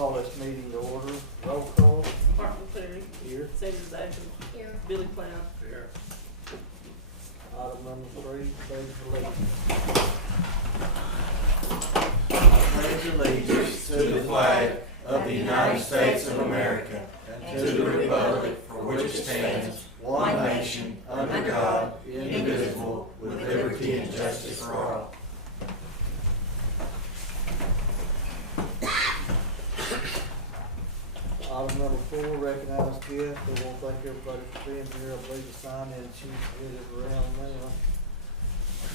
call this meeting to order. Roll call. Martin Cleary. Here. Sanders Ashton. Here. Billy Cloud. Here. Item number 3, pledge of allegiance. Pledge allegiance to the flag of the United States of America and to the republic for which it stands, one nation, under God, indivisible, with liberty and justice for all. Item number 4, recognize gift. I want to thank everybody for being here. I believe the sign-in sheet is around now.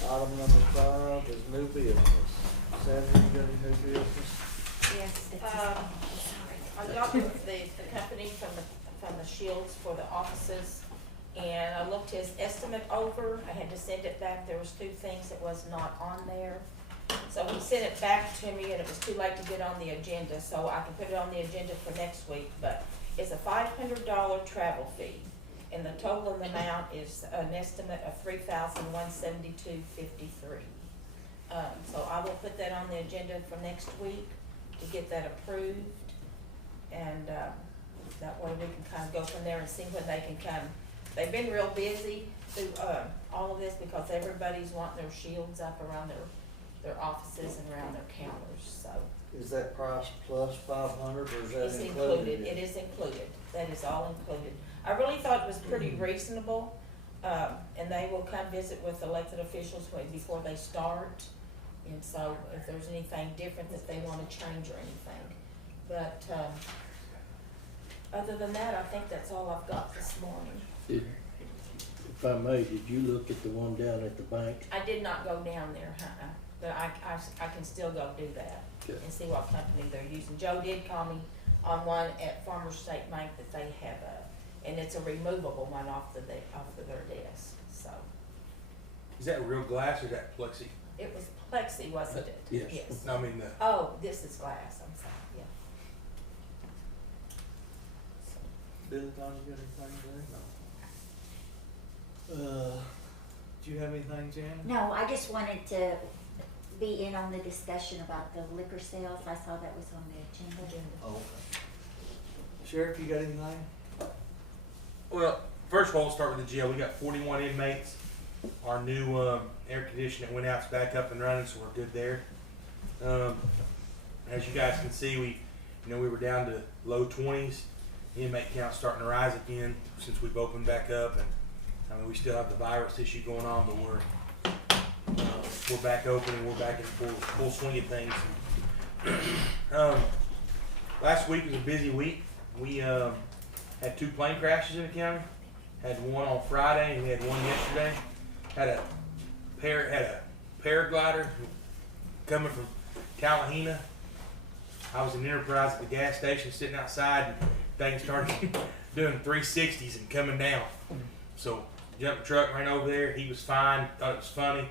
Item number 5 is new business. Sandra, you got any new business? Yes, it's I got the company from the shields for the offices, and I looked his estimate over. I had to send it back. There was 2 things that was not on there. So he sent it back to me, and it was too late to get on the agenda, so I can put it on the agenda for next week. But it's a $500 travel fee, and the total amount is an estimate of $3,172.53. So I will put that on the agenda for next week to get that approved, and that way we can kind of go from there and see when they can come. They've been real busy through all of this because everybody's wanting their shields up around their offices and around their counters, so. Is that price plus 500 or is that It's included? It is included. That is all included. I really thought it was pretty reasonable, and they will come visit with elected officials before they start. And so if there's anything different that they want to change or anything. But, other than that, I think that's all I've got this morning. If I may, did you look at the one down at the bank? I did not go down there, but I can still go do that. Good. And see what company they're using. Joe did call me on one at Farmers State Bank that they have and it's a removable one off of their desk, so. Is that real glass or is that plexi? It was plexi, wasn't it? Yes. I mean, Oh, this is glass, I'm sorry, yeah. Billy, Don, you got anything there? No. Do you have anything, Janet? No, I just wanted to be in on the discussion about the liquor sales. I saw that was on the agenda. Oh, okay. Sheriff, you got anything? Well, first of all, we'll start with the jail. We got 41 inmates. Our new air conditioning that went out's back up and running, so we're good there. As you guys can see, we were down to low 20s. Inmate count's starting to rise again since we've opened back up, and I mean we still have the virus issue going on, but we're back open and we're back in full swing of things. Last week was a busy week. We had 2 plane crashes in the county. Had one on Friday and we had one yesterday. Had a paraglider coming from Tallahena. I was in Enterprise at the gas station sitting outside, and things started doing 360s and coming down. So jumped the truck, ran over there. He was fine, thought it was funny.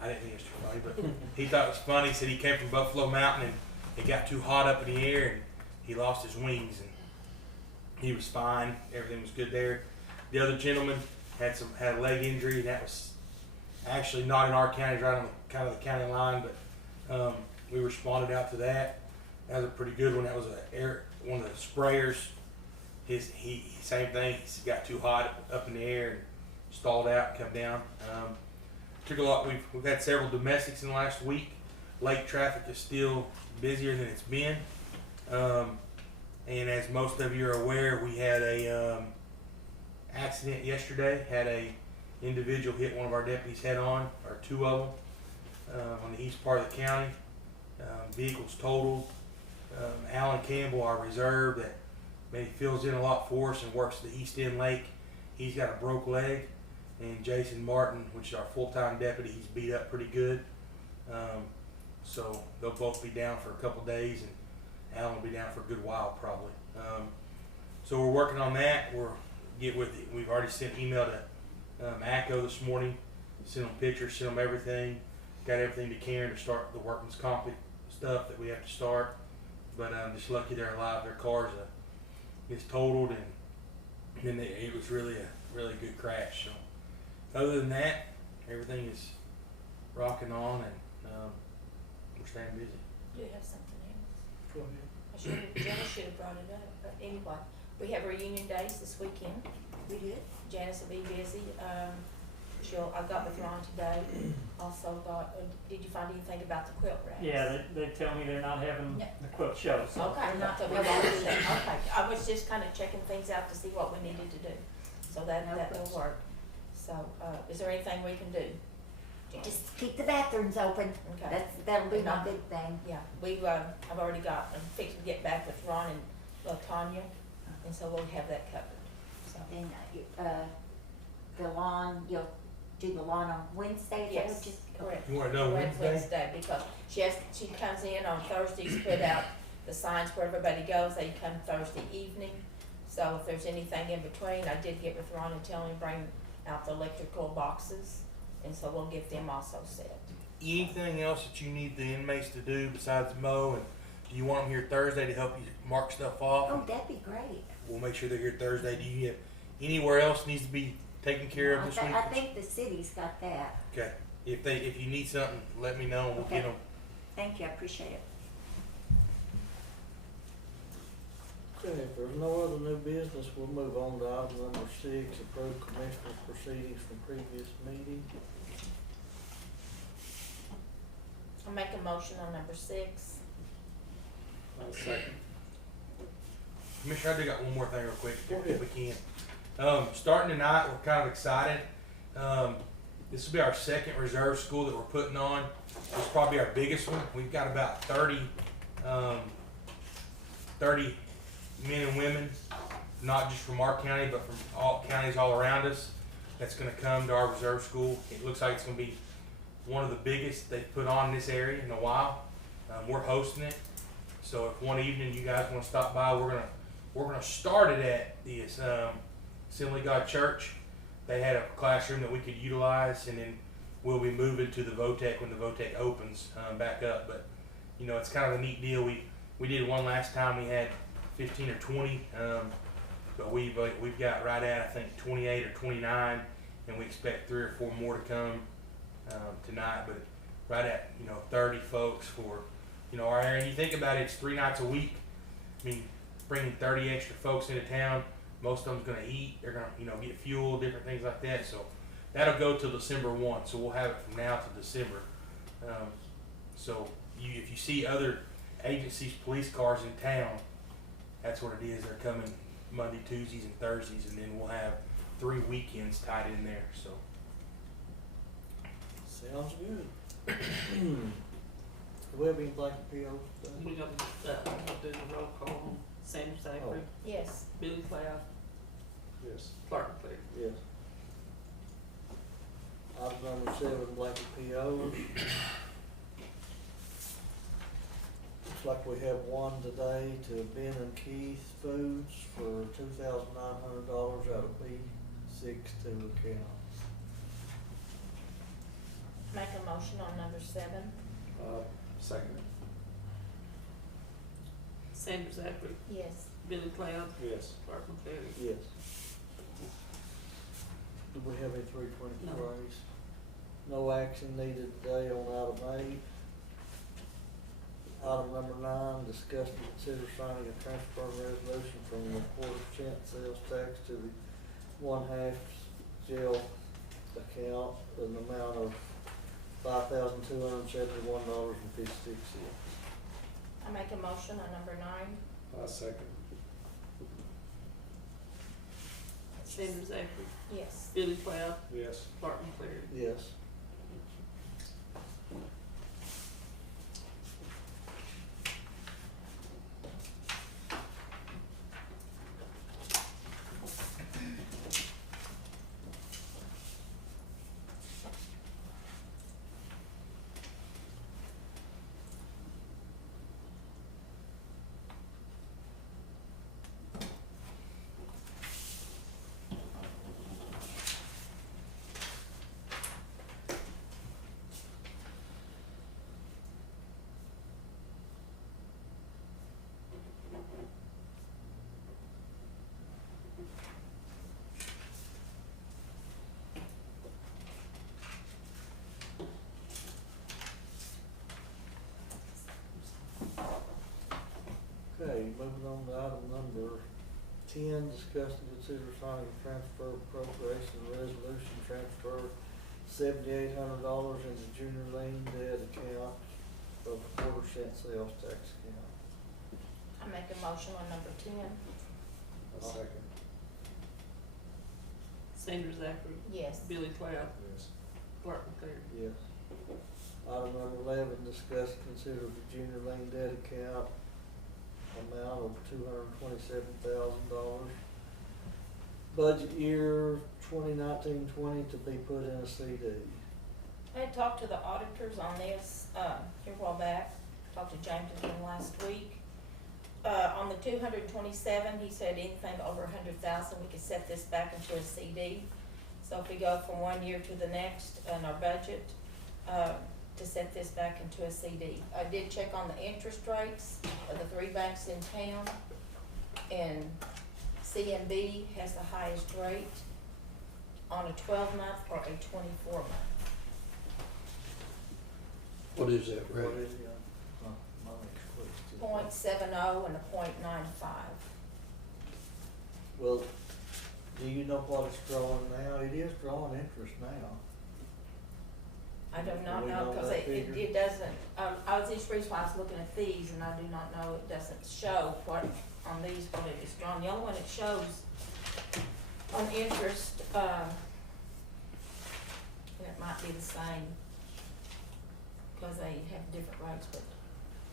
I didn't think it was too funny, but he thought it was funny. He said he came from Buffalo Mountain and it got too hot up in the air and he lost his wings, and he was fine. Everything was good there. The other gentleman had a leg injury, and that was actually not in our county, right on the kind of the county line, but we responded out to that. That was a pretty good one. That was one of the sprayers. He same thing. He got too hot up in the air and stalled out and come down. Took a lot. We've had several domestics in the last week. Lake traffic is still busier than it's been. And as most of you are aware, we had a accident yesterday. Had a individual hit one of our deputies head on, or 2 of them, on the east part of the county. Vehicles totaled. Alan Campbell, our reserve, that maybe fills in a lot for us and works the East End Lake. He's got a broke leg. And Jason Martin, which is our full-time deputy, he's beat up pretty good. So they'll both be down for a couple days, and Alan will be down for a good while probably. So we're working on that. We've already sent email to ACO this morning, sent them pictures, sent them everything. Got everything to Karen to start the workman's comp stuff that we have to start. But I'm just lucky they're alive. Their cars is totaled, and then it was really a good crash. So other than that, everything is rocking on, and we're staying busy. Do you have something else? Go ahead. I Janice should have brought it up, but anyway, we have reunion days this weekend. We did? Janice will be busy. I got with Ron today. Also got, did you find anything about the quilt racks? Yeah, they tell me they're not having Yeah. the quilt show, so. Okay, not that we won't do that. Okay, I was just kind of checking things out to see what we needed to do. So that will work. So, is there anything we can do? Janice? Just keep the bathrooms open. Okay. That'll be my big thing. Yeah, I've already I'm fixing to get back with Ron and Tanya, and so we'll have that covered, so. Then, the lawn, you'll do the lawn on Wednesday, is that Yes, what you? correct. You wanna know Wednesday? Because she comes in on Thursdays, put out the signs where everybody goes, they come Thursday evening. So if there's anything in between, I did get with Ron and tell him to bring out the electrical boxes, and so we'll get them also set. Anything else that you need the inmates to do besides mow, and do you want them here Thursday to help you mark stuff off? Oh, that'd be great. We'll make sure they're here Thursday. Do you have anywhere else needs to be taken care of this week? I think the city's got that. Okay. If you need something, let me know and we'll get Okay. them. Thank you, I appreciate it. Okay, if there's no other new business, we'll move on to item number 6, approve commissioners' proceedings from previous meeting. I'll make a motion on number 6. Second. Commissioner, I do got one more thing real quick, Go if ahead. we can. Starting tonight, we're kind of excited. This will be our second reserve school that we're putting on. It's probably our biggest one. We've got about 30 men and women, not just from our county, but from all counties all around us, that's gonna come to our reserve school. It looks like it's gonna be one of the biggest they've put on in this area in a while. We're hosting it. So if one evening you guys wanna stop by, we're gonna start it at the Assembly of God Church. They had a classroom that we could utilize, and then we'll be moving to the VOTEC when the VOTEC opens back up. But you know, it's kind of a neat deal. We did one last time. We had 15 or 20, but we've got right at, I think, 28 or 29, and we expect 3 or 4 more to come tonight. But right at 30 folks for our area. And you think about it, it's 3 nights a week. I mean, bringing 30 extra folks into town. Most of them's gonna eat. They're gonna get fuel, different things like that. So that'll go till December 1. So we'll have it from now to December. So if you see other agencies, police cars in town, that's what it is. They're coming Monday, Tuesdays, and Thursdays, and then we'll have 3 weekends tied in there. So Sounds good. Do we have anything to appeal? We got do the roll call on Sandra Zachary, Yes. Billy Cloud, Yes. Clark McCleary. Yes. Item number 7, blanket POs. Looks like we have one today to Ben and Keith Foods for $2,900 out of B62 account. Make a motion on number 7. Second. Sandra Zachary, Yes. Billy Cloud, Yes. Clark McCleary. Yes. Do we have any 323s? No action needed today on item 8. Item number 9, discuss and consider signing a transfer resolution from the 1/4% sales tax to the 1/2 jail account in the amount of $5,271.56. I make a motion on number 9. Second. Sandra Zachary, Yes. Billy Cloud, Yes. Clark McCleary. Yes. on to item number 10, discuss and consider signing a transfer appropriation resolution, transfer $7,800 into junior lien debt account of 1/4% sales tax account. I make a motion on number 10. A second. Sandra Zachary, Yes. Billy Cloud, Yes. Clark McCary. Yes. Item number 11, discuss and consider the junior lien debt account amount of $227,000. Budget year 2019-20 to be put in a CD. I had talked to the auditors on this, here a while back, talked to James again last week. On the 227, he said anything over 100,000, we could set this back into a CD. So if we go from one year to the next in our budget, to set this back into a CD. I did check on the interest rates of the 3 banks in town, and CMB has the highest rate on a 12-month or a 24-month. What is that What rate? is it? My next question. 0.70 and a 0.95. Well, do you know what it's drawing now? It is drawing interest now. I do Do not we know, know because that it figure? doesn't, I was just reason why I was looking at these, and I do not know, it doesn't show what, on these, what it is drawn. The only one it shows on interest, and it might be the same, because they have different rates, but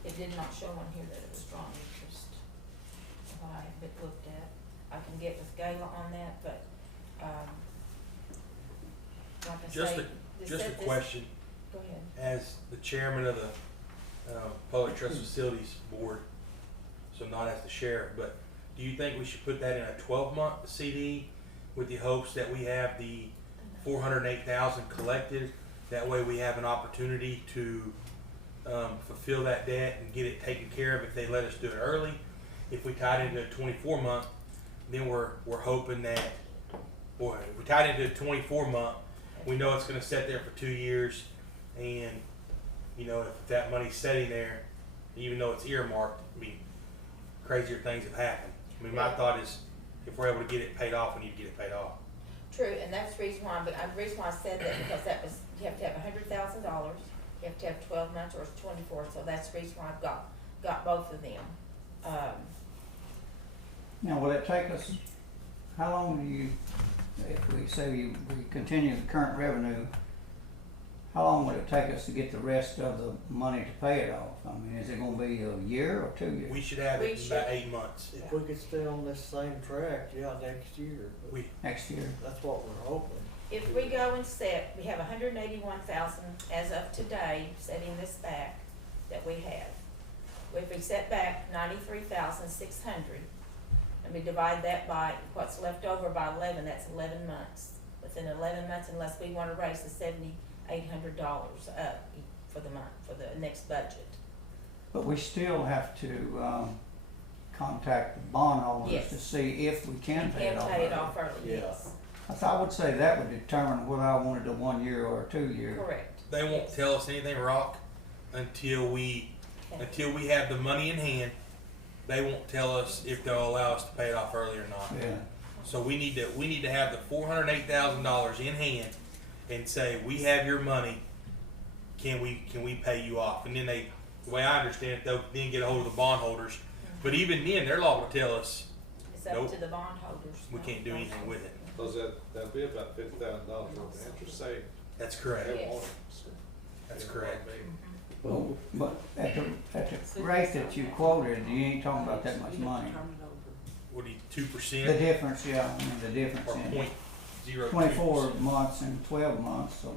it did not show on here that it was drawn interest. What I had looked at, I can get with Gayla on that, but, like I Just say. Just a question, Go ahead. as the chairman of the Public Trust Facilities Board, so not as the sheriff, but do you think we should put that in a 12-month CD with the hopes that we have the 408,000 collected? That way we have an opportunity to fulfill that debt and get it taken care of if they let us do it early. If we tied it into a 24-month, then we're hoping that, boy, if we tied it into a 24-month, we know it's going to sit there for 2 years, and you know, if that money's sitting there, even though it's earmarked, I mean, crazier things have happened. I mean, my thought is, if we're able to get it paid off, we need to get it paid off. True, and that's the reason why, but the reason why I said that, because that was, you have to have $100,000, you have to have 12 months or it's 24, so that's the reason why I've got both of them. Now, will it take us, how long do you, if we say we continue the current revenue, how long would it take us to get the rest of the money to pay it off? I mean, is it gonna be a year or 2 years? We should have We it in should. about 8 months. If we could stay on this same track, yeah, next year. But Next year? that's what we're hoping. If we go and set, we have 181,000 as of today, setting this back, that we have. If we set back 93,600, and we divide that by what's left over by 11, that's 11 months. Within 11 months, unless we want to raise the $7,800 up for the month, for the next budget. But we still have to contact the bondholders Yes. to see if we can pay it And off. pay it early. off early, Yeah. yes, I would say that would determine whether I wanted a 1 year or a 2 year. correct. They won't Yes. tell us anything, Rock, until we have the money in hand. They won't tell us if they'll allow us to pay it off early or not. Yeah. So we need to have the $408,000 in hand and say, we have your money. Can we pay you off? And then the way I understand it, they'll then get a hold of the bondholders. But even then, they're liable to tell us It's up Nope. to the bondholders. we can't do anything with it. Cause that'd be about $50,000 worth of interest saved. That's correct. Every Yes. morning, so. That's correct. Well, But at the rate that you quoted, you ain't talking about that much money. What do you, The 2% difference, yeah, I mean, the difference or in 0.02%? 24 months and 12 months, so.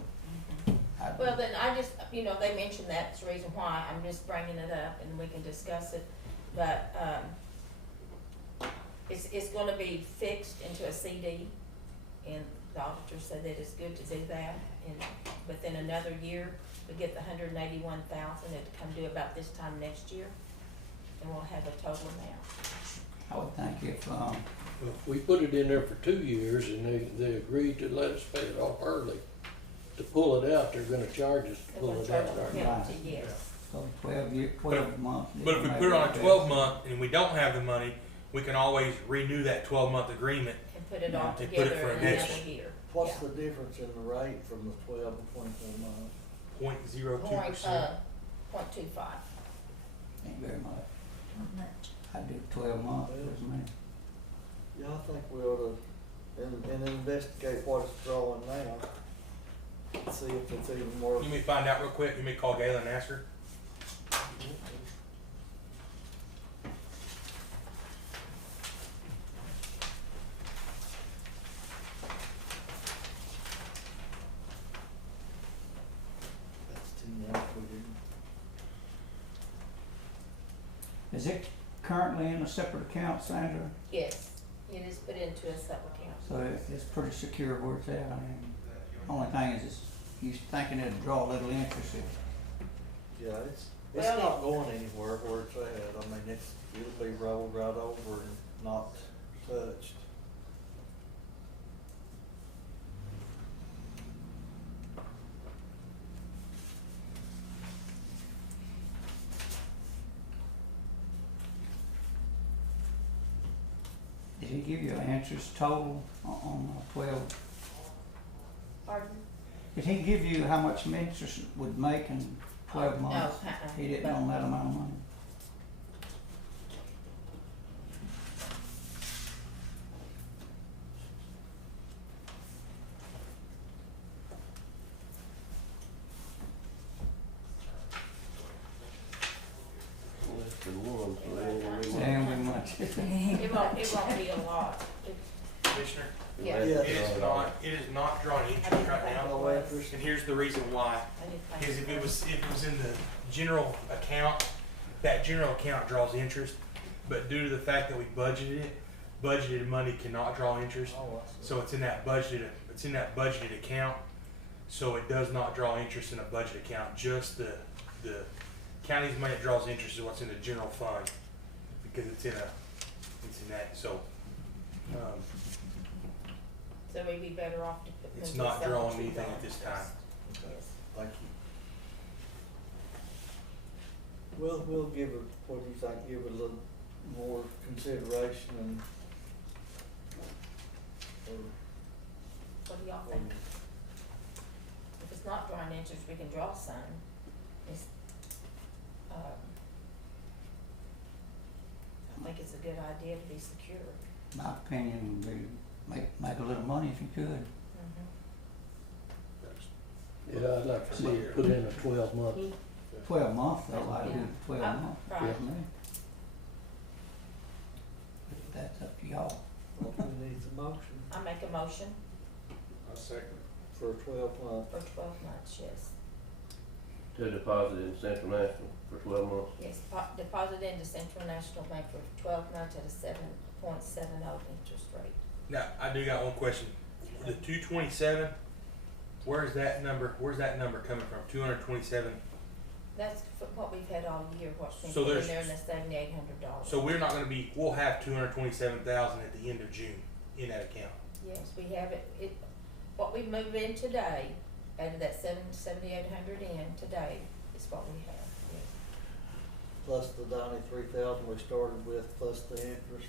Well, then I just, they mentioned that's the reason why, I'm just bringing it up and we can discuss it, but, it's gonna be fixed into a CD, and the auditor said that it's good to do that, and within another year, we get the 181,000, it'd come due about this time next year, and we'll have a total amount. I would think if, if we put it in there for 2 years and they agreed to let us pay it off early, to pull it out, they're gonna charge us to They're pull gonna it charge out. a aren't they? penalty, yes. So 12 months. But if we put it on a 12-month and we don't have the money, we can always renew that 12-month agreement. And put it all They put it together for in an another extra. year. What's Yeah. the difference in the rate from the 12 to 24 months? 0.02%. 0.25. Ain't very much. Not much. I do 12 months, doesn't it? Yeah, I think we ought to, and investigate what it's drawing now. See if it's even more. You may find out real quick. You may call Galen and ask her. That's 2 months we didn't. Is it currently in a separate account, Sandra? Yes, it is put into a sub-account. So it's pretty secure where it's at. I mean, only thing is, you thinking it'd draw a little interest. Yeah, it's Well, not going anywhere where it's at. I mean, it'll be rolled right over and not touched. Did he give you an interest total on 12? Pardon? Did he give you how much interest would make in 12 months? No, uh-uh. He didn't on that amount of money? Less than one, so they ain't gonna be much. Damn very much. It won't be a lot. Commissioner, Yeah. Yeah. it is not drawing interest right now. No interest. And here's the reason why. Because if it was in the general account, that general account draws interest. But due to the fact that we budgeted it, budgeted money cannot draw interest. Oh, I see. So it's in that budgeted account. So it does not draw interest in a budget account. Just the county's money that draws interest is what's in the general fund, because it's in that. So So we'd be better off to put. it's move not this drawing up to anything $2. at this time. Okay, Yes. thank you. We'll give it, what do you think, give it a little more consideration and. What do y'all think? If it's not drawing interest, we can draw some. I think it's a good idea to be secure. My opinion would be make a little money if you could. Yeah, I'd like to see it put in a 12-month. 12 months, though, I'd do 12 Oh, months. right. Yes, ma'am. But that's up to y'all. Well, we need a motion I make a motion I second. for 12 months. for 12 months, yes. To deposit in Central National for 12 months. Yes, deposit into Central National Bank for 12 months at a 7.70 interest rate. Now, I do got one question. The 227, where's that number coming from? 227. That's what we've had all year, what's been So put in there's- there in the $7,800. So we'll have 227,000 at the end of June in that account. Yes, we have it, what we move in today, out of that 7,800 in today, is what we have, yes. Plus the 93,000 we started with, plus the interest.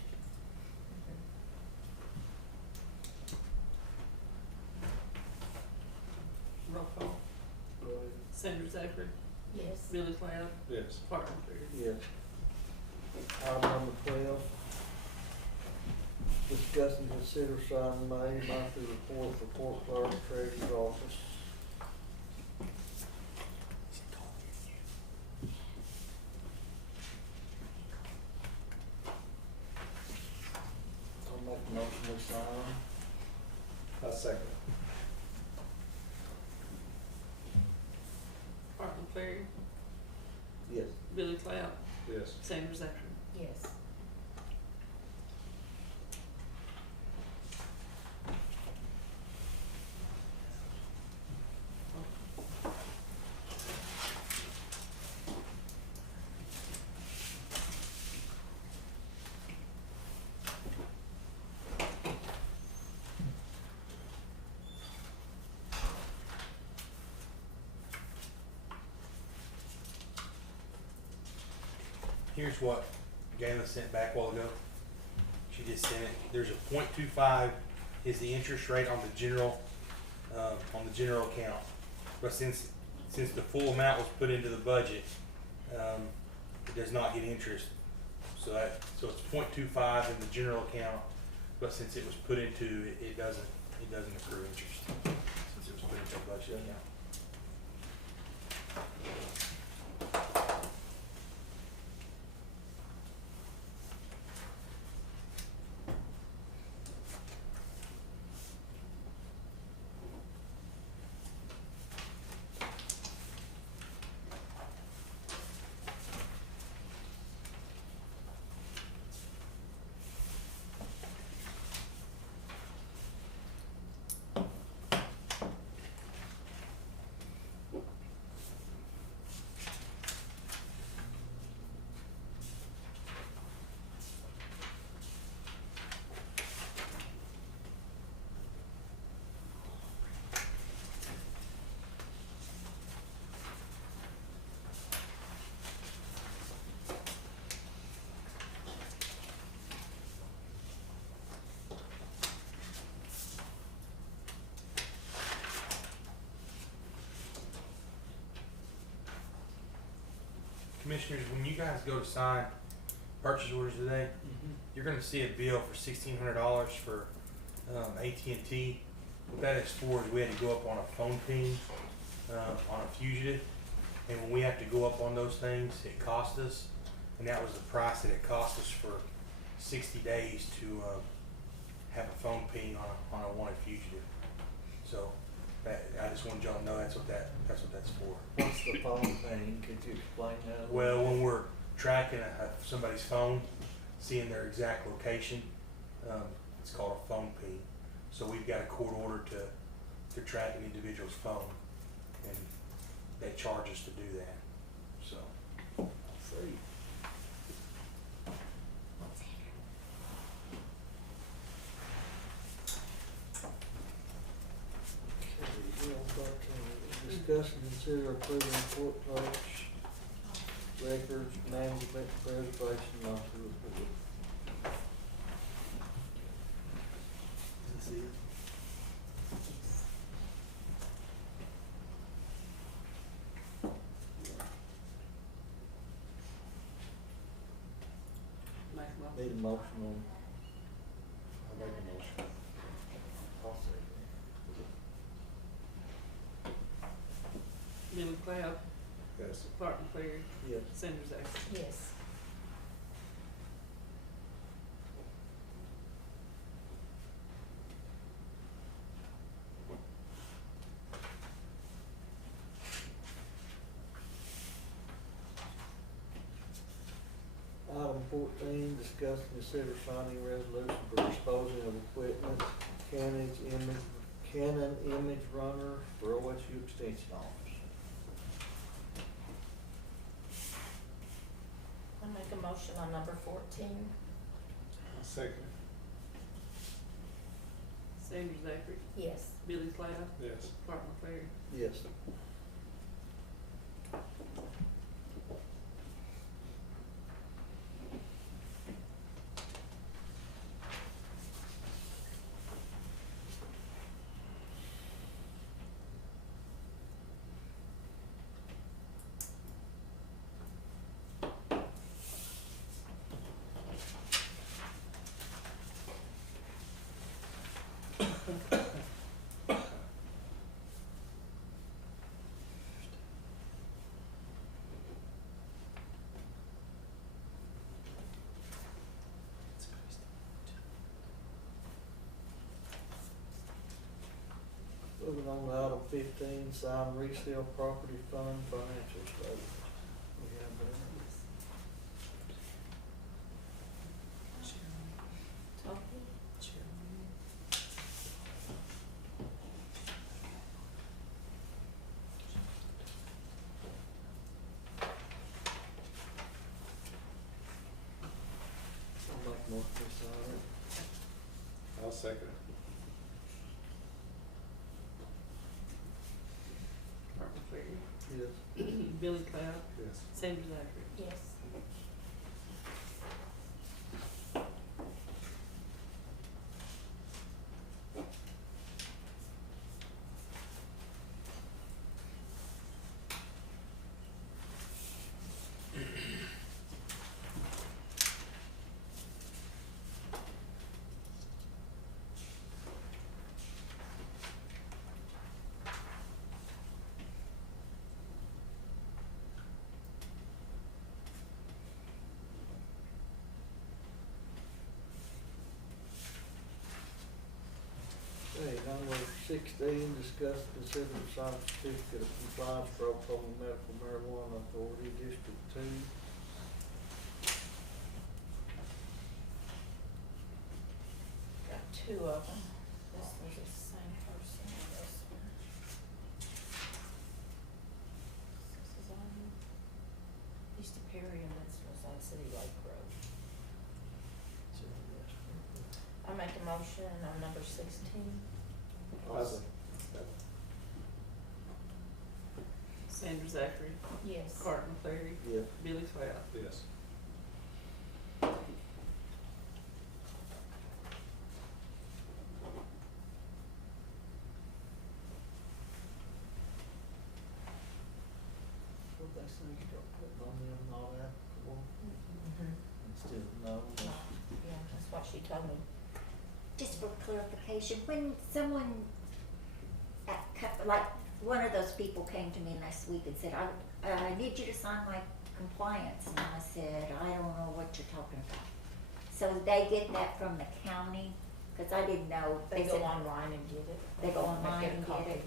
Roll call. Go ahead. Sandra Zachary, Yes. Billy Cloud, Yes. Parker Perry. Yes. Item number 12. Discuss and consider signing May monthly report for court clerk, treasurer's office. I'll make a motion to sign. I second. Parker Perry, Yes. Billy Cloud, Yes. Sandra Zachary. Yes. here's what Gayla sent back a while ago. She just sent it. There's a 0.25 is the interest rate on the general account. But since the full amount was put into the budget, it does not get interest. So it's 0.25 in the general account, but since it was put into it doesn't accrue interest since it was put into the budget account. Commissioners, when you guys go to sign purchase orders today, you're going to see a bill for $1,600 for AT&T. What that is for is we had to go up on a phone ping on a fugitive, and when we have to go up on those things, it cost us, and that was the price that it cost us for 60 days to have a phone ping on a wanted fugitive. So I just wanted y'all to know that's what that's for. What's the phone thing? Could you explain that? Well, when we're tracking somebody's phone, seeing their exact location, it's called a phone ping. So we've got a court order to track an individual's phone, and they charge us to do that. So. See. Discuss and consider approving court clerk's records, management, preservation, officer report. Make a motion. Need a motion on, I'll make a motion. I'll say Billy Cloud, Yes. Clark McCleary, that. Yes. Sanders Acres. Yes. Item 14, discuss and consider signing resolution for disposing of equipment, Canon image runner for OSU Extension Office. I'll make a motion on number 14. I'll second Sanders Acres, Yes. Billy Cloud, it. Yes. Clark McCleary. Yes. Moving on to item 15, sign resale property fund financial statement. We have that. I'll make more to sign it. I'll second it. Clark McCleary, Yes. Billy Cloud, Yes. Sanders Acres. Yes. 16, discuss and consider the sign certificate of compliance for Oklahoma Medical Marijuana Authority, District 2. Got two of them. This was the same person, and this one. This is on East Perry, and this was on City Lake Road. I make a motion on number 16. Awesome. Sandra Zachary, Yes. Carton Clary, Yeah. Billy Cloud. Yes. What they say, you got putting on them not applicable, Mm-hmm. instead of no. Yeah, that's what she told me. Just for clarification, when someone, like, one of those people came to me last week and said, I need you to sign my compliance, and I said, I don't know what you're talking about. So they get that from the county, cause I didn't know. They go said online and get it. They go online Get a and copy. get it.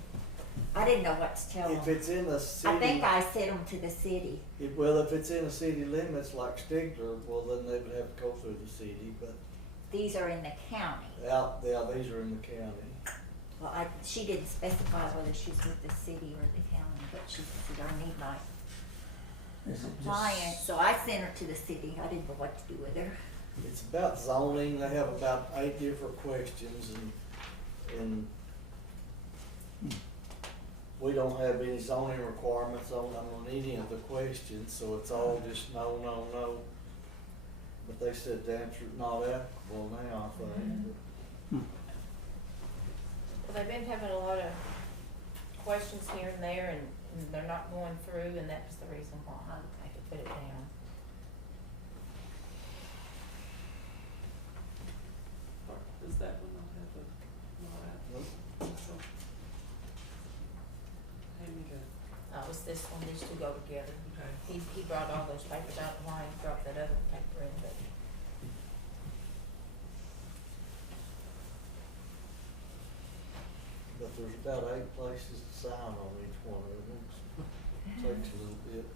I didn't know what to tell If them. it's in the city. I think I sent them to the city. Well, if it's in the city limits like Stigler, well, then they would have to go through the city, but These are in the county. yeah, these are in the county. Well, she didn't specify whether she's with the city or the county, but she said, I need my Is it compliance, just, so I sent her to the city. I didn't know what to do with her. It's about zoning, they have about 8 different questions and we don't have any zoning requirements on any of the questions, so it's all just no, no, no. But they said the answer is not applicable now, I think. Well, they've been having a lot of questions here and there, and they're not going through, and that was the reason why I had to put it down. Does that one not have a, not out? Nope. So, hand me that. It was this one, these two go together. Okay. He brought all those papers out, and why he brought that other paper in, but. But there's about 8 places to sign on each one of them, so it takes a little bit.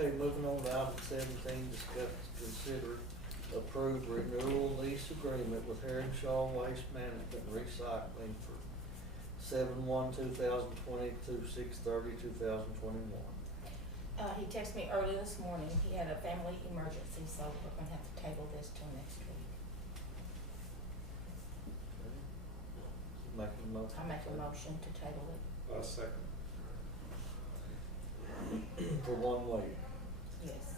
Okay, moving on to item 17, discuss, consider, approve renewal lease agreement with Heronshaw Waste Management and Recycling for 7/1/2020 to 6/30/2021. He texted me early this morning, he had a family emergency, so we're gonna have to table this till next week. Making a motion. I make a motion to table it. I second. For 1 week. Yes.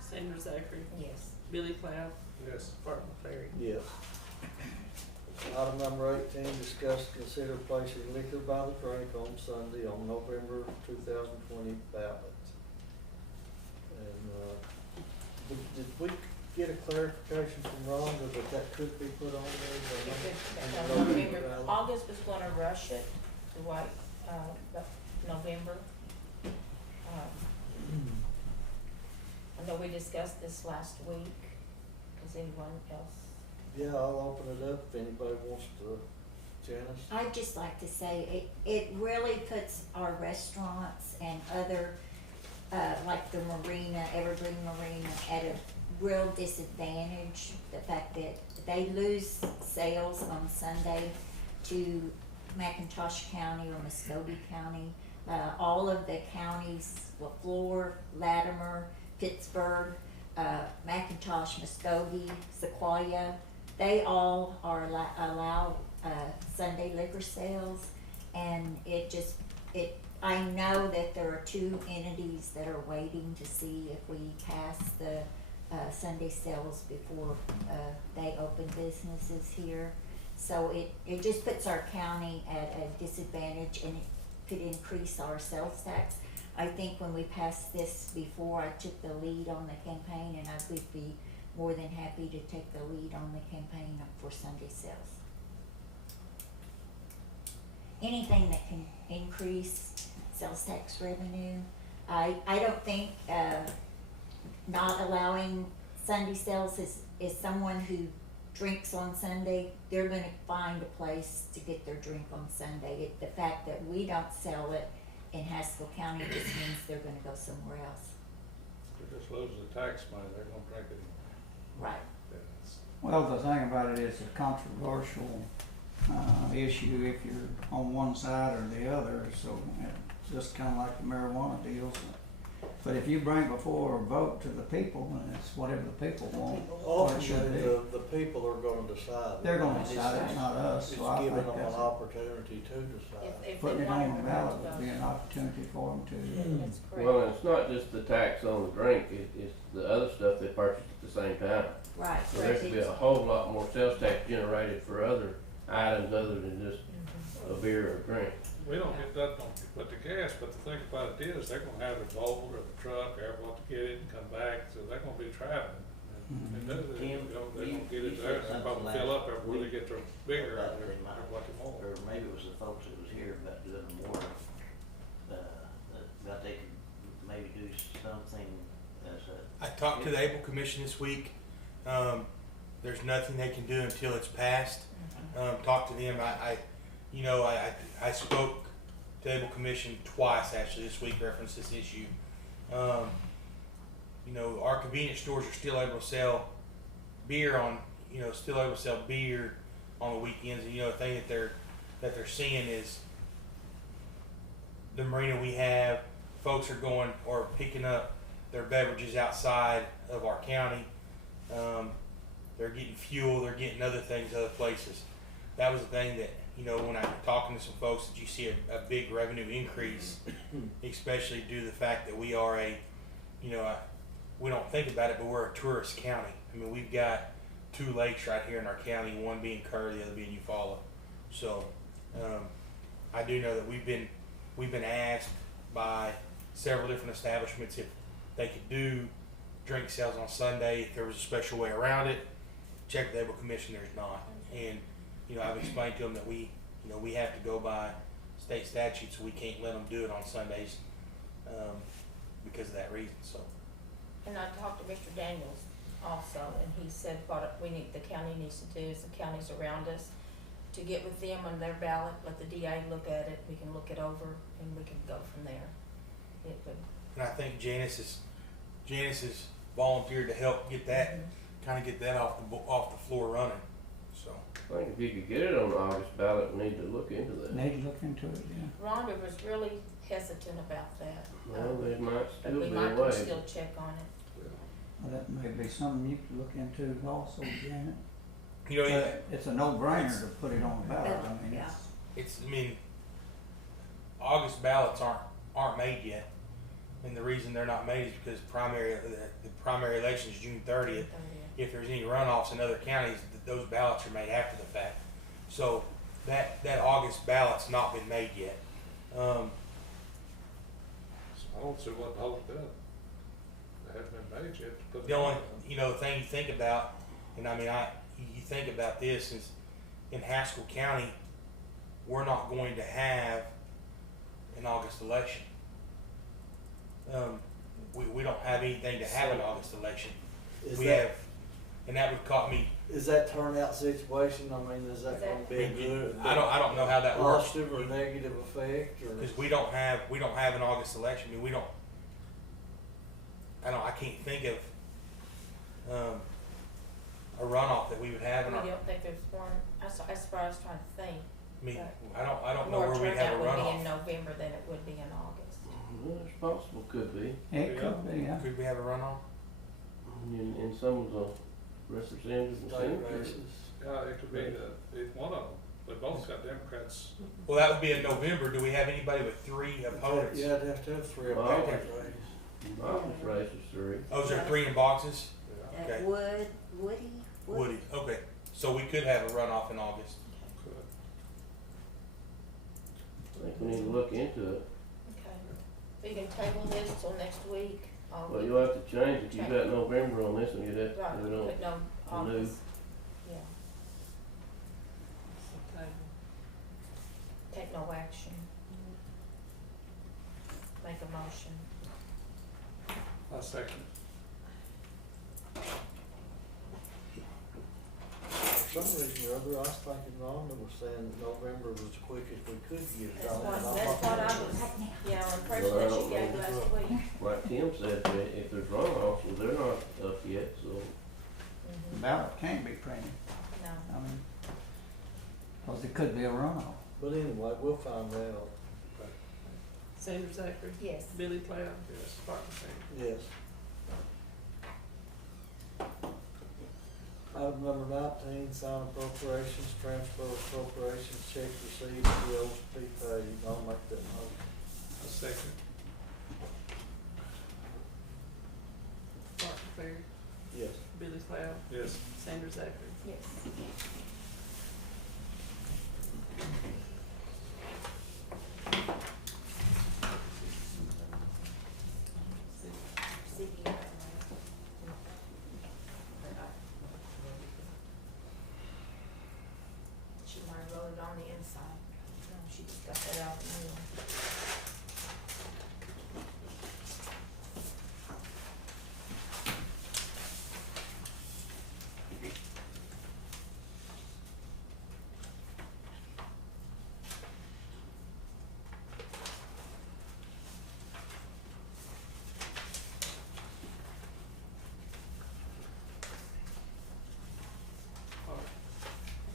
Sandra Zachary, Yes. Billy Cloud, Yes. Bart Ferry. Yes. Item number 18, discuss, consider placing liquor by the drink on Sunday on November 2020 ballot. And, did we get a clarification from Rhonda that could be put on there? November, August was gonna rush it to like, but November. I know we discussed this last week. Does anyone else? Yeah, I'll open it up if anybody wants to, Janice. I'd just like to say, it really puts our restaurants and other, like the marina, Evergreen Marina, at a real disadvantage. The fact that they lose sales on Sunday to McIntosh County or Muskogee County. All of the counties, LaFleur, Latimer, Pittsburgh, McIntosh, Muskogee, Sequoia, they all are allow Sunday liquor sales, and I know that there are 2 entities that are waiting to see if we pass the Sunday sales before they open businesses here. So it just puts our county at a disadvantage, and it could increase our sales tax. I think when we passed this before, I took the lead on the campaign, and I would be more than happy to take the lead on the campaign for Sunday sales. Anything that can increase sales tax revenue. I don't think not allowing Sunday sales is someone who drinks on Sunday, they're gonna find a place to get their drink on Sunday. The fact that we don't sell it in Haskell County just means they're gonna go somewhere else. They're just losing the tax money, they're gonna drink it. Right. That's- Well, the thing about it is a controversial issue if you're on one side or the other, so it's just kind of like the marijuana deals. But if you bring before a vote to the people, and it's whatever the people want, or it should Ultimately, be. the people are gonna decide. They're gonna It's- decide it, not us, It's so I giving think them an that's, opportunity to decide. If they putting it wanted on the to ballot vote. would be an opportunity for them to. That's correct. Well, it's not just the tax on the drink, it's the other stuff they purchase at the same time. Right. So there could be a whole lot more sales tax generated for other items other than just a beer or drink. We don't get that but the gas, but the thing about it is, they're gonna have the boat or the truck, or what to get it and come back, so they're gonna be traveling. And they're gonna get it there, and they'll probably fill up everywhere they get their bigger, or what they want. Or maybe it was the folks that was here about doing more, that they could maybe do something as a. I talked to the Able Commission this week. There's nothing they can do until it's passed. Talked to them. I spoke to the Able Commission twice actually this week, referenced this issue. Our convenience stores are still able to sell beer on, still able to sell beer on the weekends. And the thing that they're seeing is the marina we have, folks are going or picking up their beverages outside of our county. They're getting fuel, they're getting other things other places. That was the thing that, when I'm talking to some folks, that you see a big revenue increase, especially due to the fact that we are we don't think about it, but we're a tourist county. I mean, we've got 2 lakes right here in our county, one being Kerr, the other being Eufaula. So, I do know that we've been asked by several different establishments if they could do drink sales on Sunday, if there was a special way around it. Check the Able Commission, there's not. And, I've explained to them that we have to go by state statute, so we can't let them do it on Sundays, because of that reason, so. And I talked to Mr. Daniels also, and he said what the county needs to do is the counties around us to get with them on their ballot, let the DA look at it, we can look it over, and we can go from there. and I think Janice has volunteered to help get that, kinda get that off the floor running, so. I think if you could get it on the August ballot, we need to look into that. Need to look into it, yeah. Rhonda was really hesitant about that. Well, there might But still we be might a can way. still check on it. Well, that may be something you could look into also, Janet. You know, But it's a no-brainer to put it on the ballot, I mean, Yeah. I mean, August ballots aren't made yet. And the reason they're not made is because the primary election is June 30th. If there's any runoffs in other counties, those ballots are made after the fact. So that August ballot's not been made yet. So I don't see what holds it up. They haven't been made yet to put it The only, on. the thing you think about, and I mean, you think about this is in Haskell County, we're not going to have an August election. We don't have anything to have an August election. Is We that, have, and that would caught me, is that turnout situation, I mean, is that gonna be a good? I don't know how that works. Positive or negative effect, or? Because we don't have an August election. I mean, I can't think of, a runoff that we would have in We our, don't think there's one, that's what I was trying to think. I mean, I don't know More where we'd have a turnout would be in runoff. November than it would be in August. Well, it's possible, could be. it could be, yeah. Could we have a runoff? In some of the representatives and State senators. races. Yeah, it could be it's one of them. They both got Democrats. Well, that would be in November. Do we have anybody with 3 opponents? Yeah, I'd have to have 3 Well, opponents, okay. right? August race is 3. Oh, is there 3 in boxes? Yeah, That Okay. Woody? Woody. Okay. So we could have a runoff in August. could. I think we need to look into it. Okay. We can table this till next week. Well, you'll have to change, if you got November on this one, you'd have Right, to do it on. put no August. Yeah, So table. take no action. Make a motion. I second. For some reason or other, I was thinking Rhonda was saying that November was the quickest we could get it That's done. what, and I'm that's not- what I was, yeah, the impression Well, I that don't she gave know. last week. Like Tim said, if there's runoffs, well, they're not up yet, so. The ballot can't be printed, No. I mean, cause it could be a runoff. But anyway, we'll find out. Sandra Zachary. Yes. Billy Cloud. Yes. Martin Sanders. Yes. Item number 19, sign appropriations, transfer appropriations, checks received, bills to be paid. I'll make that motion. I second. Martin Ferry. Yes. Billy Cloud. Yes. Sandra Zachary. Yes. CBA. She might have wrote it on the inside. No, she just got that out of the mail.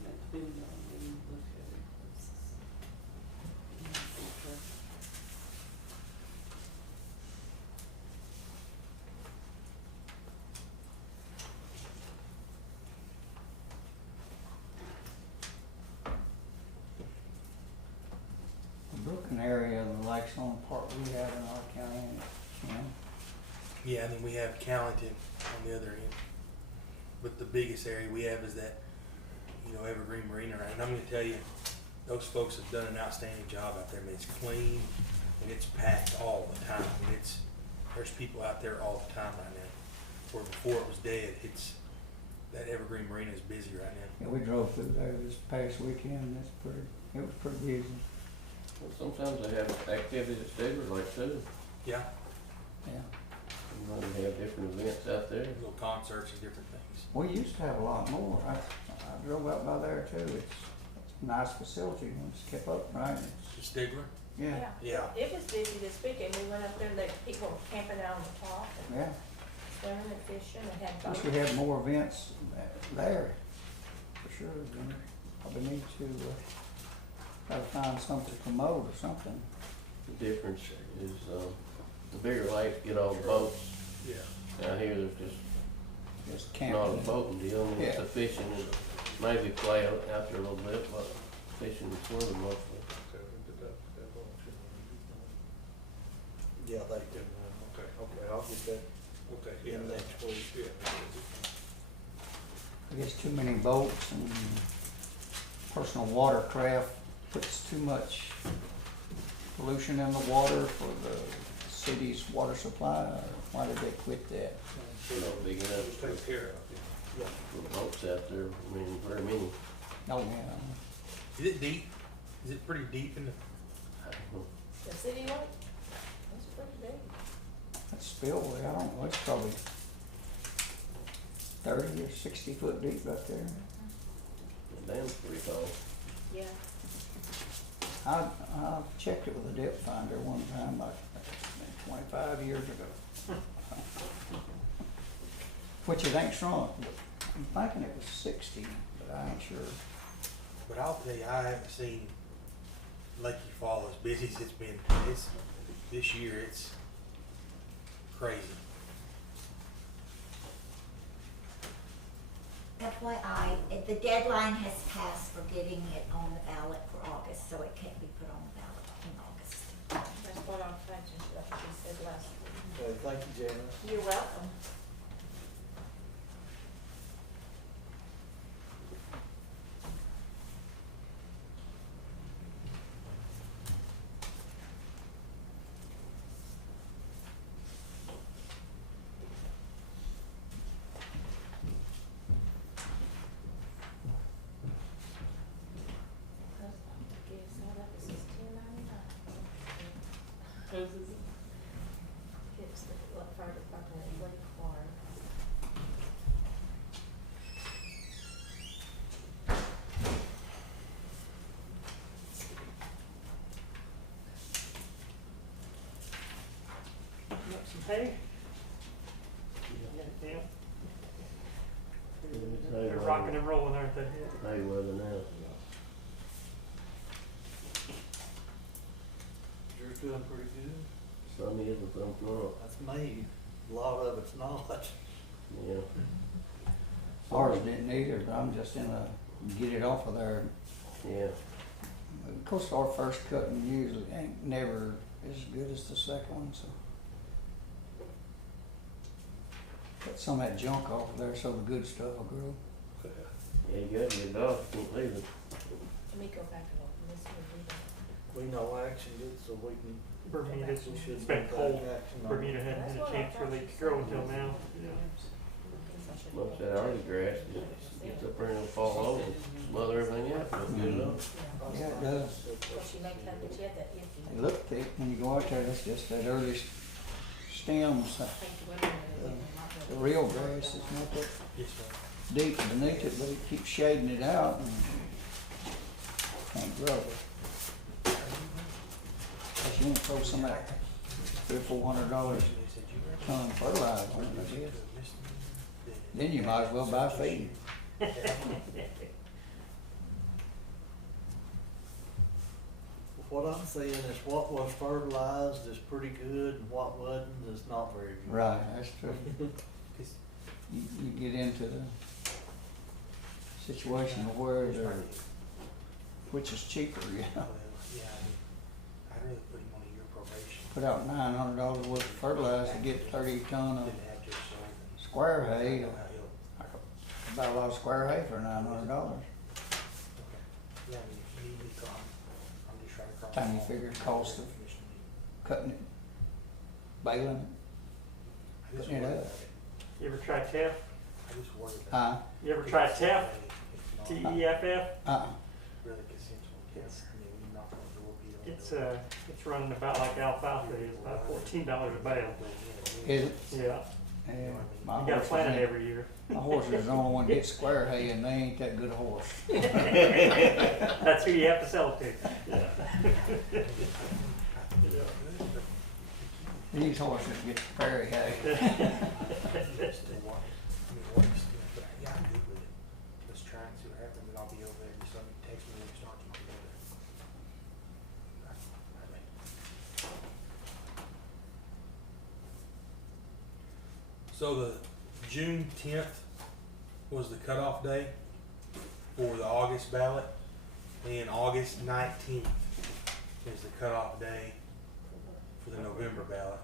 That's been done, and look at it. The Brooklyn area of the lake's the only part we have in our county, and you know, Yeah, and then we have Callington on the other end. But the biggest area we have is that, Evergreen Marina, right? And I'm gonna tell you, those folks have done an outstanding job out there. I mean, it's clean and it's packed all the time. I mean, there's people out there all the time right now. Where before it was dead, that Evergreen Marina is busy right now. yeah, we drove through there this past weekend, it was pretty busy, Well, sometimes they have activities at Stigler like too. Yeah, yeah. They have different events out there. little concerts and different things. We used to have a lot more, I drove out by there too, it's a nice facility, when it's kept up right, The Stigler? Yeah, Yeah. It was busy this weekend. We went up there and people were camping out on the top and yeah. swimming and fishing and had Wish boats. we had more events there, for sure. We probably need to, try to find something to promote or something. The difference is, the bigger lakes get all the boats. Yeah. Out here, there's just Just not a camping. boating deal, and it's Yeah. a fishing and maybe play out there a little bit, but fishing and swimming mostly. Okay, we did that, Yeah, they can, Okay. okay, I'll get that okay, yeah. in next week. Yeah. I guess too many boats and personal watercraft puts too much pollution in the water for the city's water supply, or why did they quit that? Not big enough Just take care of it. Yeah. for boats out there, I mean, very many. Oh, yeah. Is it deep? Is it pretty deep in the, I don't know. The city lake, it's pretty big. That spillway, I don't know, it's probably 30 or 60 foot deep right there. The dam's pretty tall. Yeah. I checked it with a depth finder one time, like 25 years ago. Which it ain't shrunk, but I'm thinking it was 60, but I ain't sure. but I'll tell you, I haven't seen Lakey Fall as busy as it's been. This year, it's crazy. FYI, the deadline has passed for getting it on the ballot for August, so it can't be put on the ballot in August. That's what I'm thinking, that's what she said last week. Okay, thank you, Janice. You're welcome. Whose is it? It's the fire department and Lake Choir. Want some hay? Yeah. They're rocking and rolling, aren't they? Hay weather now. Yours doing pretty good? Some is and some's not. That's me. A lot of it's not. Yeah. Ours didn't either, but I'm just in a, get it off of there. Yeah. Of course, our first cutting usually ain't never as good as the second one, so. Cut some of that junk off of there so the good stuff will grow. Yeah, you gotta get it off, can't leave it. Let me go back and open this one. We know action good, so we can. Bermuda's, we should it's been take cold. action on it. Bermuda hadn't had a chance really to grow until now. Most of that early grass just gets up there and it'll fall over, smother everything out, but good enough. Yeah, it does. Well, she makes that, but she had that iffy. They look thick when you go out there, that's just that early stems. The real grass is not that Yes, sir. deep beneath it, but it keeps shading it out and can't grow. Cause you can throw some of that $300-400 ton fertilizer on it, I guess. Then you might as well buy feed. What I'm seeing is what was fertilized is pretty good and what wasn't is not very good. Right, that's true. You get into the situation of where they're, which is cheaper, you know. Well, yeah, I'd rather put him on a year probation. Put out $900 worth of fertilizer to get 30 ton of Didn't have just so and square hay. know how he'll- I could buy a lot of square hay for $900. Yeah, I mean, if you need me to come, I'm just trying to cross. Time you them all. figure the cost of cutting it, baling it, I just putting it worry up. about it. You ever try TEF? I just worry about it. You ever try TEF? If not, TEFF? really consensual accounts. I mean, we knock on the door, beat on the It's, door. it's running about like alfalfa is, about $14 a bale. Is it? Yeah. Yeah, You know my You gotta horse plant it is- every year. My horse is the only one that gets square hay, and they ain't that good a horse. That's who you have to sell it to. These horses get prairie hay. Still watch. What is still, but yeah, I'm good with it. Let's try and see what happens, and I'll be over there. Just let me text me when we start to together. So the June 10th was the cutoff day for the August ballot, and August 19th is the cutoff day for the November ballot.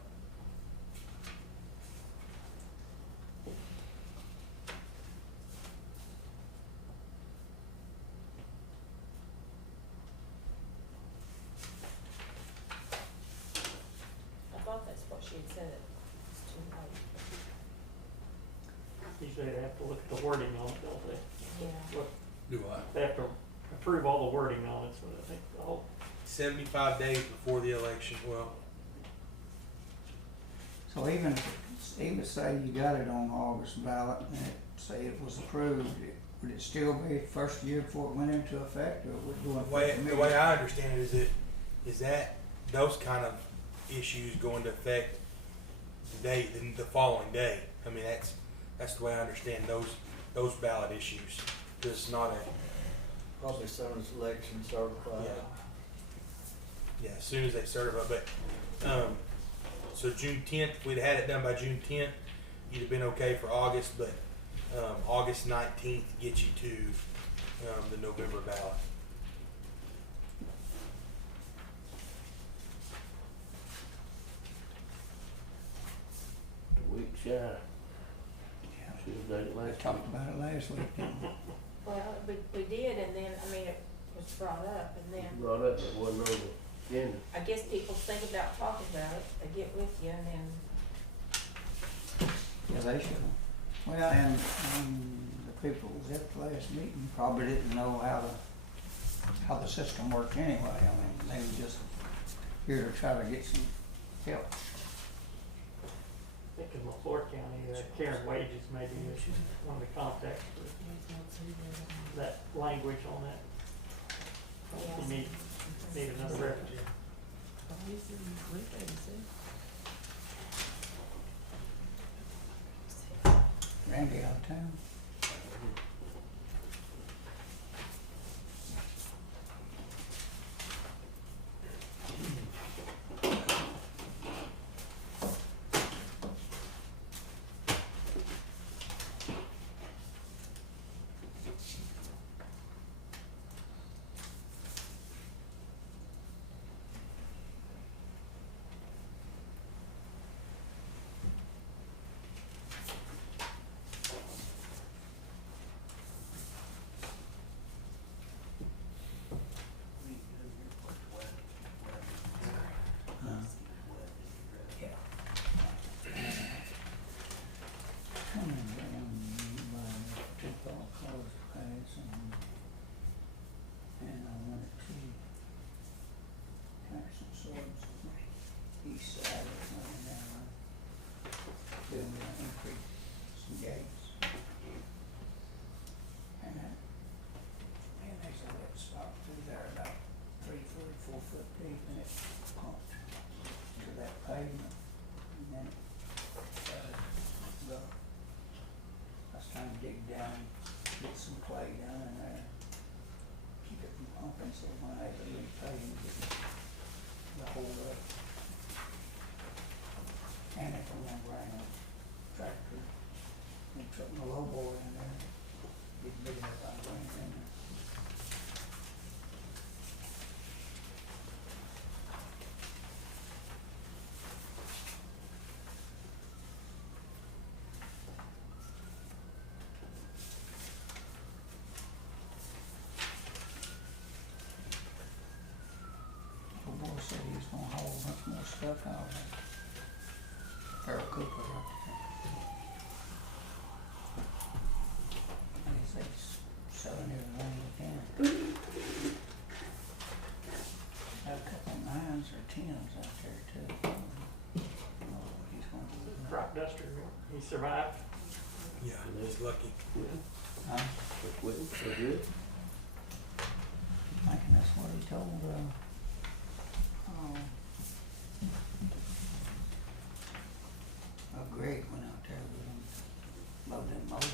I thought that's what she had said, it's too late. Usually they have to look at the wording on it, don't they? Yeah. Look, Do what? they have to approve all the wording on it, so I think the whole, 75 days before the election. Well, So even say you got it on August ballot, and say it was approved, would it still be the first year before it went into effect, or would it go into effect? the way I understand it is that those kind of issues go into effect the following day. I mean, that's the way I understand those ballot issues. It's not a, Probably someone's election certified. yeah, as soon as they certify, but, so June 10th, if we'd had it done by June 10th, you'd have been okay for August, but, August 19th gets you to, the November ballot. A week shy. Yeah. Should've done it We last talked week. about it last week, didn't we? Well, we did, and then, I mean, it was brought up, and then, Brought up, it wasn't on the agenda. I guess people think about talking about it, they get with you, and then, Yeah, they should. Well, and the people who was at the last meeting probably didn't know how the system worked anyway. I mean, they were just here to try to get some help. I think in LaFleur County, Karen Wages may be one of the contacts for that language on that. You need another representative. Randy out of town. East side of coming down, doing the increase some gates. And there's a wet spot through there about 3 foot, 4 foot deep, and it pumped to that pavement, and then the, I was trying to dig down, get some clay down in there, keep it from pumping, so when I had to repave and get the hole up. And if I'm gonna bring a tractor and truck my low boy in there, get big enough, I'll bring it in there. Old boy said he was gonna haul a bunch more stuff out of there. Earl Cooper up there. And he said he's selling everything he can. Got a couple of 9s or 10s out there too. He's gonna do that. Crop duster, he He survived. Yeah, he's lucky. Huh? They're quitting, they're good. Thinking that's what he told, Greg went out there with him, mowed them mowers.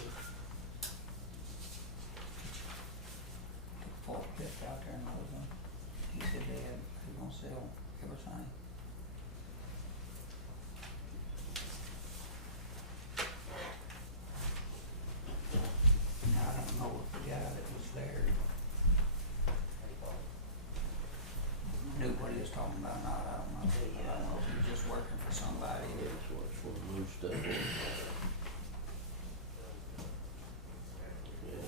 Took a forklift out there and mowed them. He said they were gonna sell everything. Now, I don't know if the guy that was there knew what he was talking about or not, I don't know. I don't know if he was just working for somebody. Yeah, it's what, it's one of the new stuff. Yeah,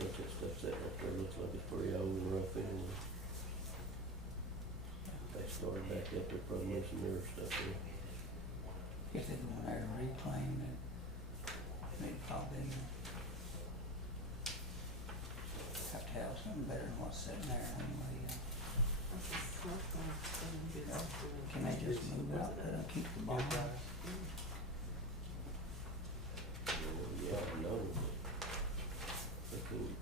look, that stuff sitting up there, looks like it's pretty old and rough anyway. They started back up there, probably made some newer stuff there. If they're going there to reclaim it, they'd probably have to have something better than what's sitting there anyway. Can they just move out there and keep the bond? Well, yeah, I know, but they can't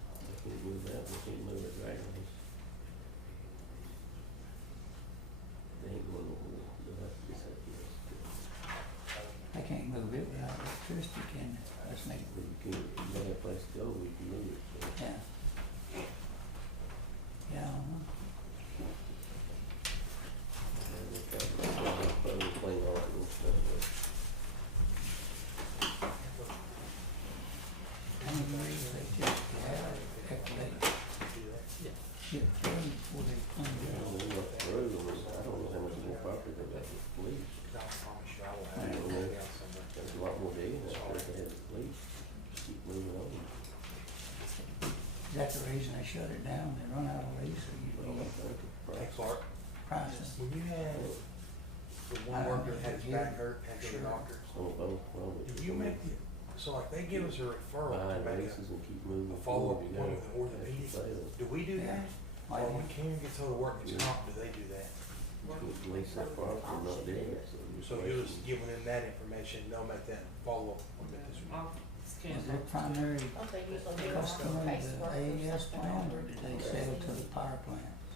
move out, they can't move it right now. They ain't going nowhere, they'll have to decide this. They can't move it without electricity, can they? That's maybe, But you can't, you got a place to go, you can move it, so. yeah. Yeah, I don't know. Clean all that little stuff, but I don't know if they just after they get through before they clean I it don't up. know what through, I don't know how much more property they got with the police. I don't know, there's a lot more digging out there if they had the police, just keep moving on. Is that the reason they shut it down? They run out of lease or you Well, I think it's Hey, price. Clark, prices? when you had the one worker that had his back hurt, had to go to the doctor, Some of them, well, if you make the, so like they give us a referral to buy make leases and keep moving a follow-up forward, you appointment gotta with an orthopedic, sales. do we do that? Why Or do when Karen gets over to workman's comp, do they do that? Keep leasing that property and not doing it, so you're. So you're just giving them that information, they'll make that follow-up appointment this week. Was their primary Don't they usually do customer like the casework or AES something? plant or did they sell to the power plants?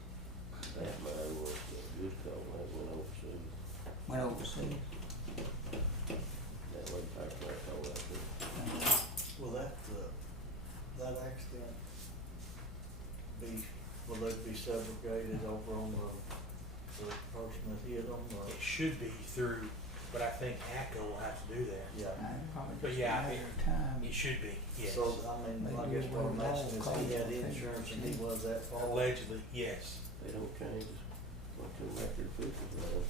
That mine was, good call, when I went overseas, Went overseas? that way the power plant called out there. Will that accident will they be segregated over on the person that hit them or? It should be through, but I think ACO will have to do that. Yeah. Probably But just a yeah, matter of time. It should be, yes. So, I mean, I guess what I'm asking is he had insurance and he was at fault. Allegedly, yes. They don't change it, like to record officials, man.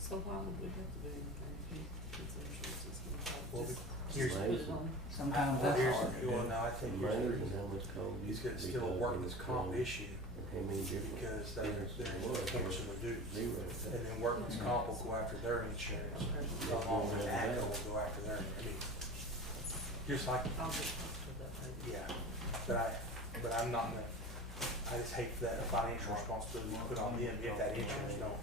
So why would we have to do anything if it's insurance is Well, gonna just here's, put it on? Sometimes well, that's here's, hard to do. well, no, I think here's the Amazing reason. how much cold. He's got still a workman's comp issue And how many different. because they're canceling the dues. Zero. And then workman's comp will go after their insurance, along with ACO will go after their, I mean, just like, I'll just talk to that lady. yeah, but I'm not gonna, I just hate for that financial responsibility put on them if that insurance don't.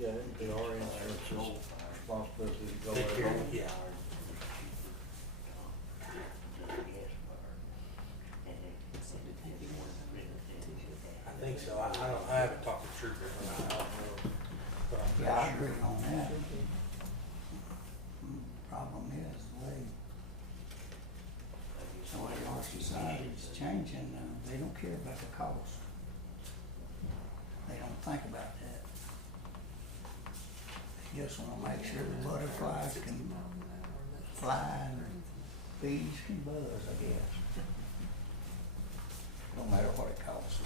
Yeah, it'd be our insurance's responsibility to go Take care, there. yeah. So did he get more than I think so. I haven't talked to the trooper, but I don't know. But I'm Yeah, I pretty sure. agree on that. Problem is, the way our society is changing, they don't care about the cost. They don't think about that. They just wanna make sure the butterflies can fly and bees can buzz, I guess. No matter what it costs.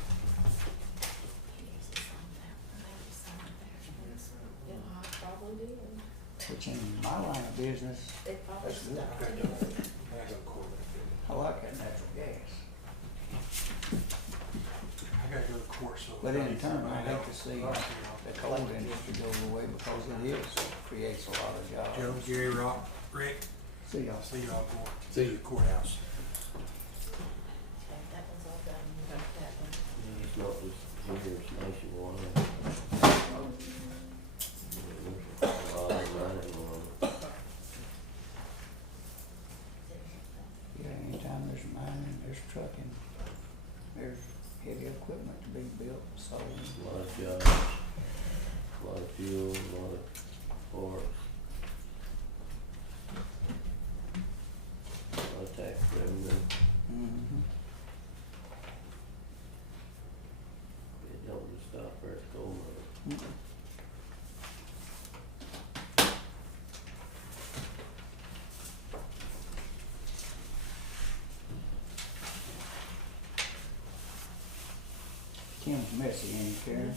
Yeah, I probably did. Which in my line of business, They probably That's good. stopped I it. gotta go to court. I like that natural gas. I gotta go to court, so. But in turn, I hate to see All right, the coal industry go away because it creates a lot of jobs. Joe, Gary, Rock, Rick, See y'all. I'll see you all going, see you at the courthouse. Okay, that one's all done. You got that one. It's not just here, it's nationwide. there's heavy equipment to be built, so. A lot of jobs, a lot of fuel, a lot of parts. A lot of tax revenue. Mm-hmm. It don't just stop there at coal mine. Mm-hmm. Kim's messy, ain't he, Karen?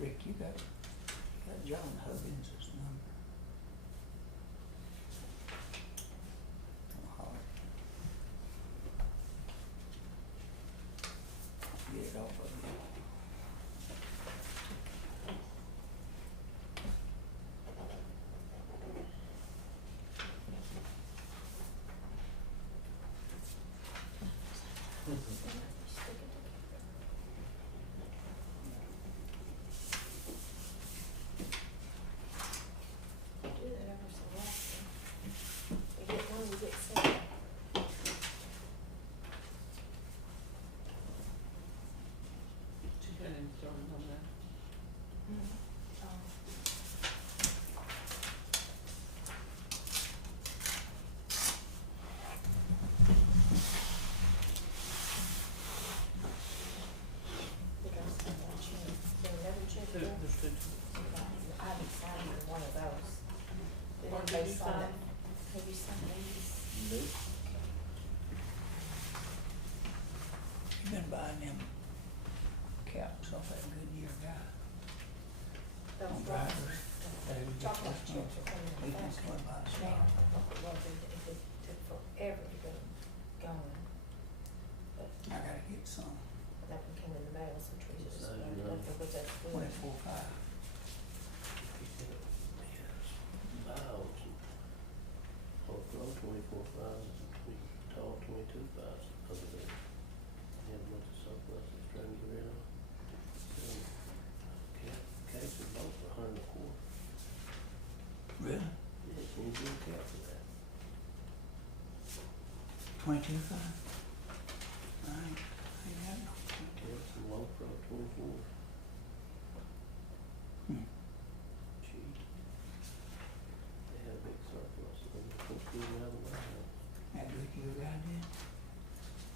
Rick, you got John Huggins' number. I'll holler. Get it off of you. Do that ever so often. We get one, we get seven. She got him started on that. Because of that check. There another check Two, there? there's two. I haven't signed one of those. Did Or did anybody you sign sign? it? Have you signed these? Nope. You been buying them caps off that Goodyear guy? Those On ones? drivers? Chocolate chips are coming We in can back. go and buy Now, some. well, it took forever to get going. But I gotta get some. that one came in the mail, some trees just, So, I you know. don't know what that's for. 24.5. Miles and whole flow 24,000, we tall 22,000 other than had a bunch of surplus he's trying to get rid of. So, case of both for $100 a quarter. Really? Yeah, can you do a cap for that? 22.5? I ain't had no 22. Yeah, some low pro 24. Hmm. Cheap. They had a big surplus of them, supposed to be out of the warehouse. That Goodyear guy did?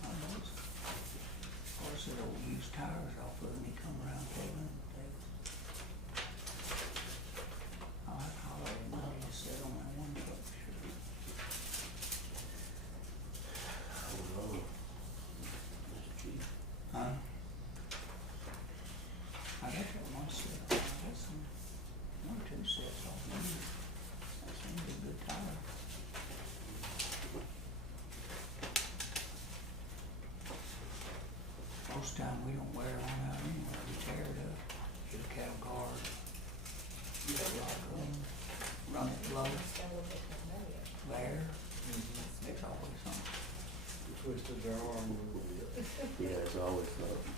I knows. Of course, that old used tires off of him, he come around pulling. I'll let him know, he said on that one truck, sure. I don't know. It's cheap. Huh? I got that one set, I got some, one or two sets off of him. That seemed to be a good tire. Most time we don't wear one out anyway, we tear it up, get a cattle guard, get a lock on, run it low, Still a little bit of money. there, it's always something. You twisted their arm a little bit. Yeah, it's always something.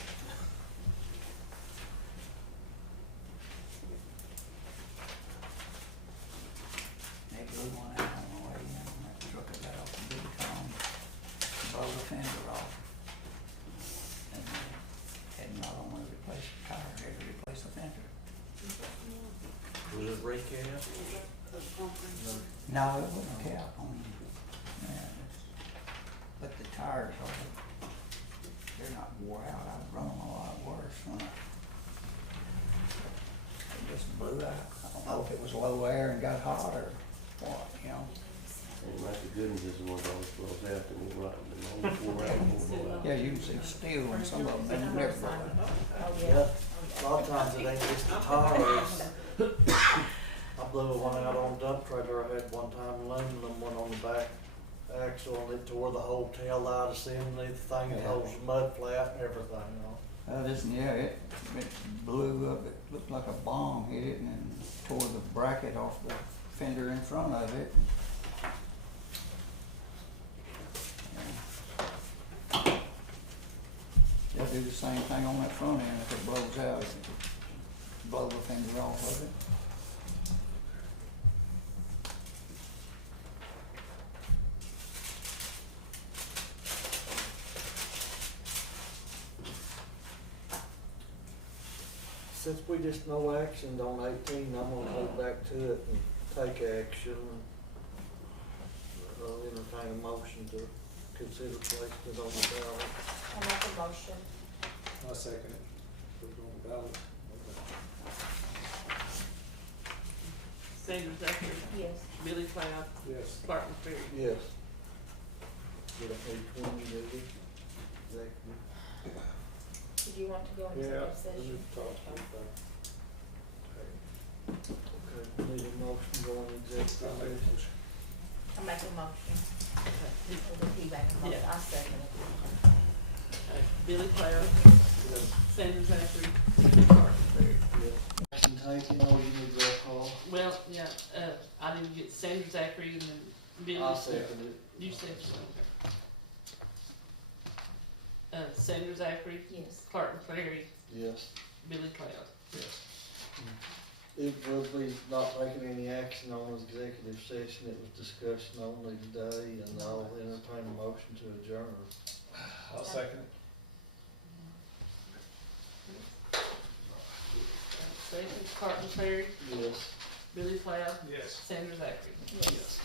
They blew one out on the way in, and that truck that got off the big cone, blow the fender off. And had not only replaced the tire, had to replace the fender. Was it brake cab? No, it wasn't a cap on, yeah, but the tires are, they're not wore out, I've run them a lot worse when they just blew out. I don't know if it was low air and got hot or what, you know. And it might be the good ones is the ones that always blows out, and we write them all 4 hours, 4 hours. Yeah, you can see steel and some of them, they never go out. Oh, Yeah, yeah. a lot of times it ain't just the tires. I blew one out on a dump trailer I had one time, aluminum one on the back axle, and it tore the whole tail light assembly, the thing that holds the mud flat and everything, you know. It blew up, it looked like a bomb hit it and then tore the bracket off the fender in front of it. They'll do the same thing on that front end if it blows out, blow the fender off of it. Since we just no action on 18, I'm gonna go back to it and take action. I'll entertain a motion to consider placing it on the ballot. I make a motion. I second it. Put it on the ballot. Sandra Zachary, Yes. Billy Cloud, Yes. Clark McCreary. Yes. Did I say 20, did it? Exactly. Do you want to go into Yeah, executive we session? need to talk about Okay, need a motion going into that. executive I'll make a session. motion. I make a motion. Or he make a motion, Yeah. I second it. Billy Cloud, Yes. Sandra Zachary, Clark McCreary. Yeah. Action taken, or you need roll call? Well, yeah, I didn't get Sandra Zachary and then Billy. I second it. You said so, okay. Sandra Zachary, Yes. Clark McCreary, Yes. Billy Cloud. Yes. It will be not taking any action on this executive session, it was discussion only today, and I'll entertain a motion to adjourn. I'll second it. Second, Clark McCreary, Yes. Billy Cloud, Yes. Sandra Zachary. Yes.